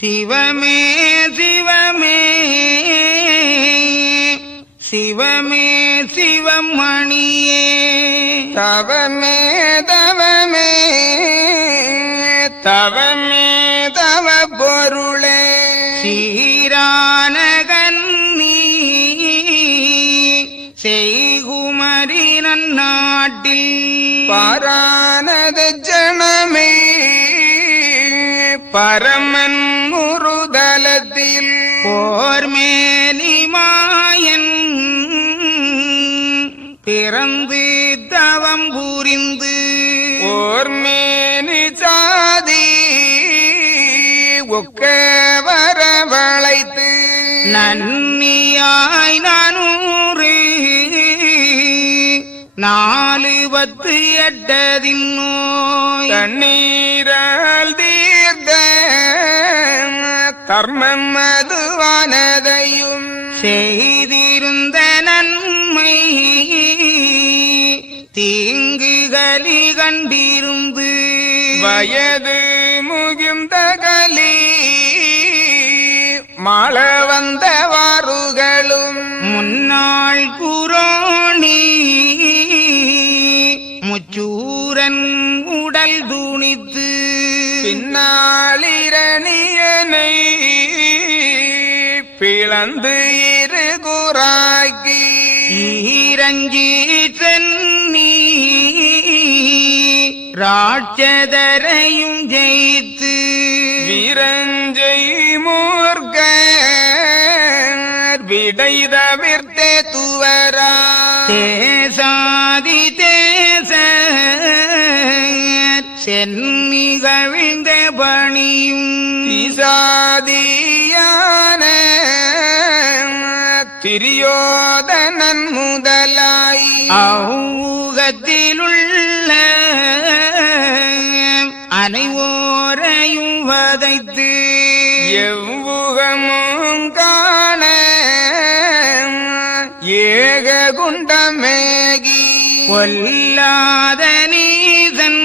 சிவமே சிவமே சிவமே சிவமணியே தவமே தவமே தவமே தவ பொருளே சீரான கண்ணி செய்குமரி நன்னாட்டில் பாரானது ஜனமே பரமன் முருதலத்தில் போர்மேனி மாயன் பிறந்து தவம் புரிந்து ஓர்மேனி சாதி ஒக்க வரவழைத்து நன்னியாய் நானூறு 4-10 நோய் தண்ணீரால் தீர்த்த கர்மம் மதுவானதையும் செய்திருந்த நன்மை தீங்குகளி கண்டிருந்து வயது முகிந்த கலி மாள வந்த வாறுகளும் முன்னாள் குரோணி முச்சூரன் உடல் துணித்து பின்னாளிரணியனை பிளந்து இருகுறாக்கி ஈரஞ்சி சென்னி ராட்சதரையும் ஜெயித்து விரஞ்சை மூர்க்க விடை தவிர்த்தே துவரா தேசாதி தேச சென்னிகழ்ந்த பணியும் திசாதியான திரியோதனன் முதலாய் அவுகத்திலுள்ள அனைவோரையும் வதைத்து எவ்வுகமும் காண ஏக குண்டமேகி கொல்லாத நீதன்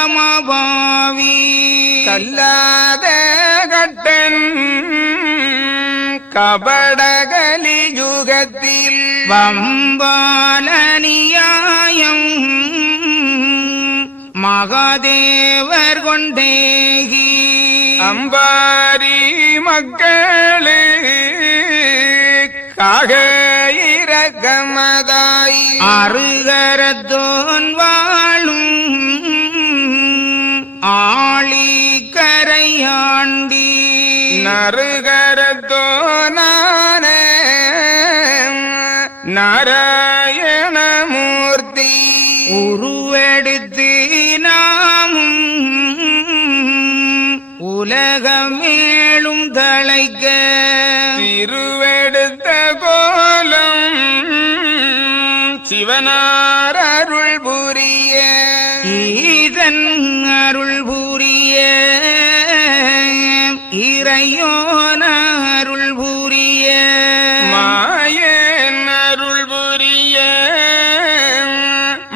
பொருளறியமபாவி கல்லாத கட்டன் கபடகலி யுகத்தில் வம்பாலனியாயம் மகாதேவர் கொண்டேகி அம்பாரி மக்களே காக இரக்கமதாய் அருகரத்தோன் வாழும் ஆளி கரையாண்டி நறுகரத்தோனான நாராயணமூர்த்தி உருவெடுத்து நாமும் உலகமேளும் தழைக்க திருவெடுத்த கோலம் சிவனார் அருள் புரிய ஈசன் அருள் புரிய இறையோன் அருள் புரிய மாயன் அருள் புரிய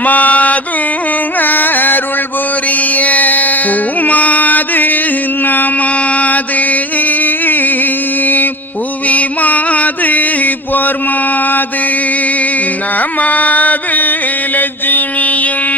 மாது அருள் புரிய பூமாது நமாது புவிமாது போர்மாது நமாது லட்சுமியும்